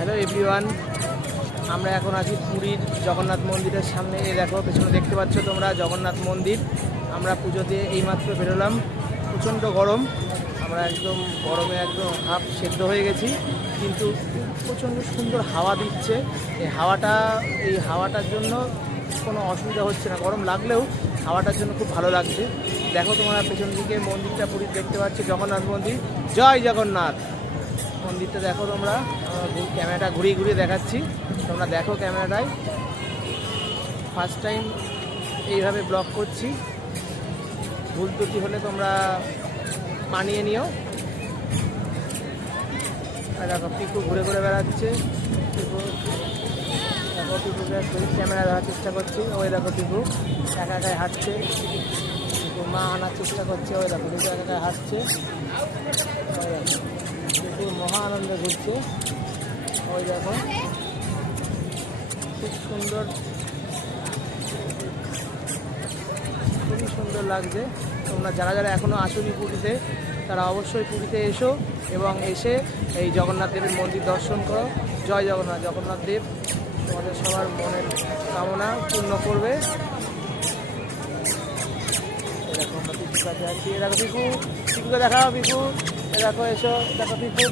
Hello everyone, আমরা এখন আছি পুরীর জগন্নাথ মন্দিরের সামনে। এই দেখো, পেছনে দেখতে পাচ্ছ তোমরা জগন্নাথ মন্দির। আমরা পুজো দিয়ে এইমাত্র বেরোলাম। প্রচণ্ড গরম। আমরা একদম গরমে একদম হাফ সেদ্ধ হয়ে গেছি। কিন্তু প্রচণ্ড সুন্দর হাওয়া দিচ্ছে। এই হাওয়াটা, এই হাওয়াটার জন্য কোনো অসুবিধা হচ্ছে না। গরম লাগলেও হাওয়াটার জন্য খুব ভালো লাগছে। দেখো তোমরা পেছন দিকে মন্দিরটা পুরীর দেখতে পাচ্ছি, জগন্নাথ মন্দির। জয় জগন্নাথ! মন্দিরটা দেখো তোমরা। ক্যামেরাটা ঘুরিয়ে ঘুরিয়ে দেখাচ্ছি। তোমরা দেখো ক্যামেরাটায়। ফার্স্ট টাইম এইভাবে ব্লগ করছি। ভুল ত্রুটি হলে তোমরা মানিয়ে নিও। দেখো, পিকু ঘুরে ঘুরে বেড়াচ্ছে। দেখো ক্যামেরা ধরার চেষ্টা করছি। ওই দেখো পিকু, একা একাই হাঁটছে। মা আনার চেষ্টা করছে। ওই দেখো, পিকু একা একাই হাঁটছে ওই দেখো পিকু মহা আনন্দে ঘুরছে ওই দেখো। খুব সুন্দর। খুবই সুন্দর লাগছে। তোমরা যারা যারা এখনও আসনি পুরীতে, তারা অবশ্যই পুরীতে এসো এবং এসে এই জগন্নাথ দেবের মন্দির দর্শন করো। জয় জগন্নাথ জগন্নাথ দেব তোমাদের সবার মনের কামনা পূর্ণ করবে। দেখো আমরা দেখো পিকু পিকুকে দেখাও পিকু দেখো, এসো, দেখো পিকু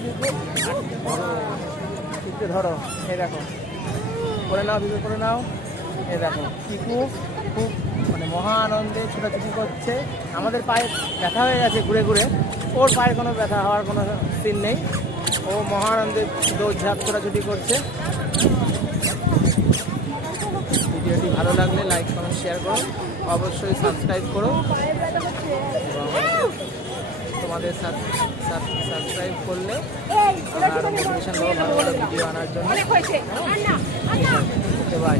পিকুকে ধরো, এই দেখো। করে নাও পিকু করে নাও, এই দেখো। পিকু খুব মানে মহা আনন্দে ছোটাছুটি করছে। আমাদের পায়ে ব্যথা হয়ে গেছে ঘুরে ঘুরে। ওর পায়ে কোনো ব্যথা হওয়ার কোনো সিন নেই। ও মহা আনন্দে দৌড়ঝাঁপ, ছোটাছুটি করছে। ভিডিওটি ভালো লাগলে লাইক কমেন্ট শেয়ার করো। অবশ্যই সাবস্ক্রাইব করো। এবং তোমাদের সাবস্ক্রাইব করলে আর মোটিভেশন ভালো ভালো ভিডিও আনার জন্য। Okay bye